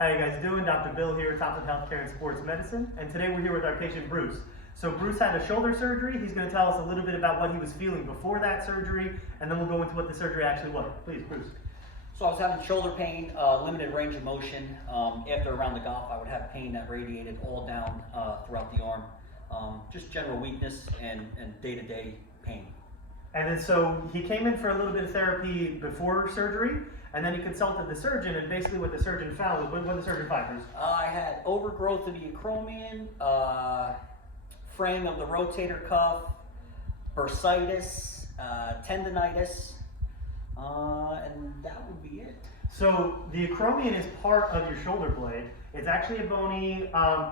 How you guys doing? Dr. Bill here, Untitled Healthcare and Sports Medicine, and today we're here with our patient Bruce. So Bruce had a shoulder surgery. He's going to tell us a little bit about what he was feeling before that surgery, and then we'll go into what the surgery actually was. Please, Bruce. So I was having shoulder pain, limited range of motion. After a round of golf, I would have pain that radiated all down throughout the arm. Just general weakness and day-to-day pain. And then so he came in for a little bit of therapy before surgery, and then he consulted the surgeon, and basically what the surgeon found, what did the surgeon find, Bruce? I had overgrowth of the acromion, fraying of the rotator cuff, bursitis, tendonitis, and that would be it. So the acromion is part of your shoulder blade. It's actually a bony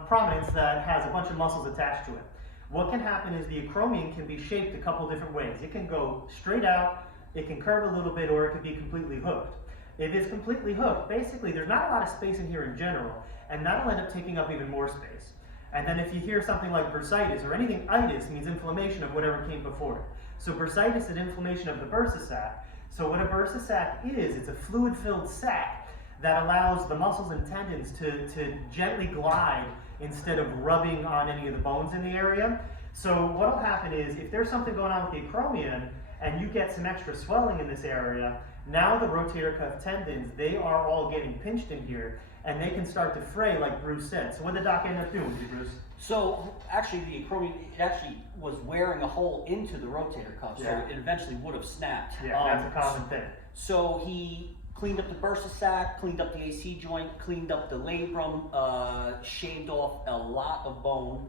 prominence that has a bunch of muscles attached to it. What can happen is the acromion can be shaped a couple different ways. It can go straight out, it can curve a little bit, or it can be completely hooked. If it's completely hooked, basically there's not a lot of space in here in general, and that'll end up taking up even more space. And then if you hear something like bursitis or anything, itis means inflammation of whatever came before it. So bursitis is inflammation of the bursa sac. So what a bursa sac is, it's a fluid-filled sac that allows the muscles and tendons to gently glide instead of rubbing on any of the bones in the area. So what will happen is, if there's something going on with the acromion and you get some extra swelling in this area, now the rotator cuff tendons, they are all getting pinched in here, and they can start to fray like Bruce said. So what did the doc end up doing with you, Bruce? So actually the acromion, it actually was wearing a hole into the rotator cuff, so it eventually would have snapped. Yeah, that's a common thing. So he cleaned up the bursa sac, cleaned up the AC joint, cleaned up the labrum, shaved off a lot of bone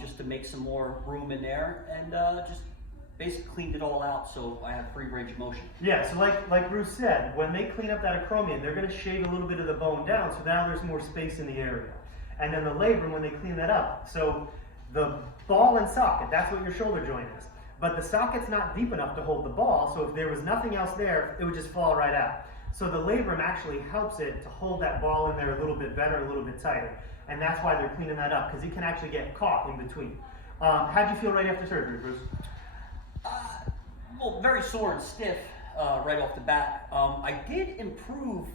just to make some more room in there, and just basically cleaned it all out so I have free range of motion. Yeah, so like Bruce said, when they clean up that acromion, they're going to shave a little bit of the bone down, so now there's more space in the area. And then the labrum, when they clean that up, so the ball and socket, that's what your shoulder joint is. But the socket's not deep enough to hold the ball, so if there was nothing else there, it would just fall right out. So the labrum actually helps it to hold that ball in there a little bit better, a little bit tighter. And that's why they're cleaning that up, because it can actually get caught in between. How'd you feel right after surgery, Bruce? Well, very sore and stiff right off the bat. I did improve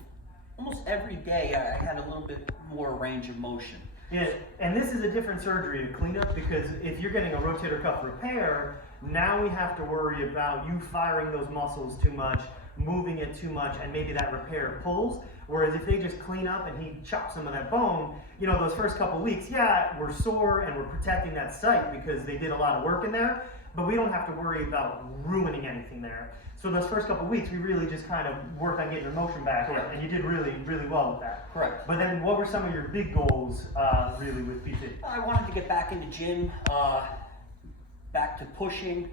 almost every day. I had a little bit more range of motion. Yeah, and this is a different surgery to clean up, because if you're getting a rotator cuff repair, now we have to worry about you firing those muscles too much, moving it too much, and maybe that repair pulls. Whereas if they just clean up and he chops some of that bone, you know, those first couple weeks, yeah, we're sore and we're protecting that site because they did a lot of work in there, but we don't have to worry about ruining anything there. So those first couple weeks, we really just kind of worked on getting your motion back, and you did really, really well with that. Correct. But then what were some of your big goals really with PT? I wanted to get back into gym, back to pushing,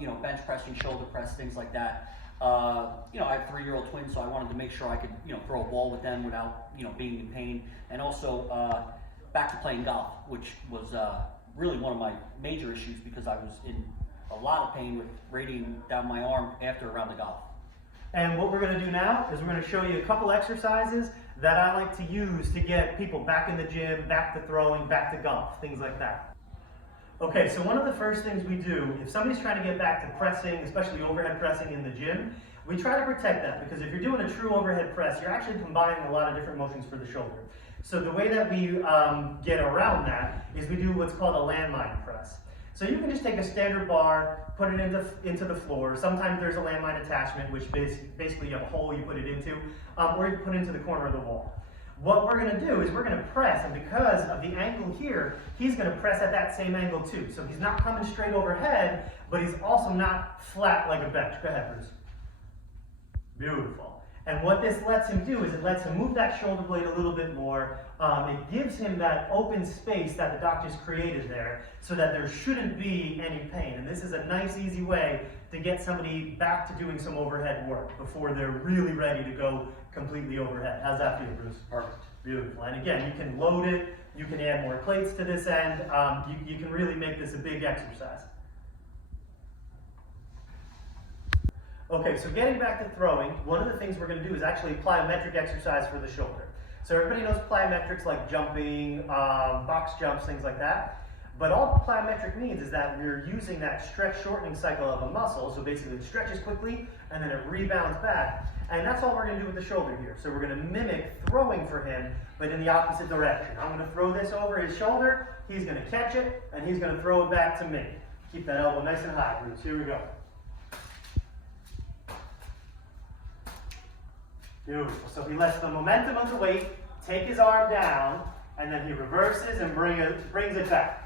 you know, bench pressing, shoulder press, things like that. You know, I have 3-year-old twins, so I wanted to make sure I could, you know, throw a ball with them without, you know, being in pain. And also back to playing golf, which was really one of my major issues because I was in a lot of pain with radiating down my arm after a round of golf. And what we're going to do now is we're going to show you a couple exercises that I like to use to get people back in the gym, back to throwing, back to golf, things like that. Okay, so one of the first things we do, if somebody's trying to get back to pressing, especially overhead pressing in the gym, we try to protect that, because if you're doing a true overhead press, you're actually combining a lot of different motions for the shoulder. So the way that we get around that is we do what's called a landmine press. So you can just take a standard bar, put it into the floor. Sometimes there's a landmine attachment, which basically you have a hole you put it into, or you put it into the corner of the wall. What we're going to do is we're going to press, and because of the angle here, he's going to press at that same angle too. So he's not coming straight overhead, but he's also not flat like a bench. Go ahead, Bruce. Beautiful. And what this lets him do is it lets him move that shoulder blade a little bit more. It gives him that open space that the doctor's created there so that there shouldn't be any pain. And this is a nice, easy way to get somebody back to doing some overhead work before they're really ready to go completely overhead. How's that feel, Bruce? Perfect. Beautiful. And again, you can load it, you can add more plates to this end, you can really make this a big exercise. Okay, so getting back to throwing, one of the things we're going to do is actually plyometric exercise for the shoulder. So everybody knows plyometrics like jumping, box jumps, things like that. But all plyometric means is that we're using that stretch shortening cycle of a muscle, so basically it stretches quickly and then it rebounds back, and that's all we're going to do with the shoulder here. So we're going to mimic throwing for him, but in the opposite direction. I'm going to throw this over his shoulder, he's going to catch it, and he's going to throw it back to me. Keep that elbow nice and high, Bruce. Here we go. Beautiful. So he lets the momentum of the weight take his arm down, and then he reverses and brings it back.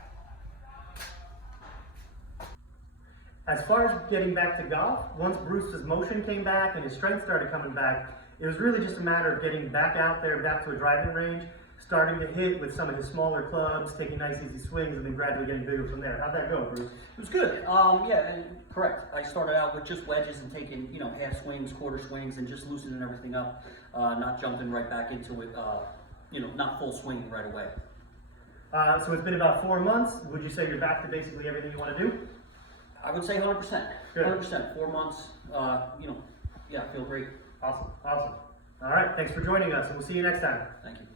As far as getting back to golf, once Bruce's motion came back and his strength started coming back, it was really just a matter of getting back out there, back to a driving range, starting to hit with some of his smaller clubs, taking nice easy swings, and then gradually getting bigger from there. How'd that go, Bruce? It was good. Yeah, and correct. I started out with just wedges and taking, half swings, quarter swings, and just loosening everything up, not jumping right back into it, not full swing right away. So it's been about 4 months. Would you say you're back to basically everything you want to do? I would say 100%. Good. 100%. 4 months, yeah, I feel great. Awesome, awesome. All right, thanks for joining us, and we'll see you next time. Thank you.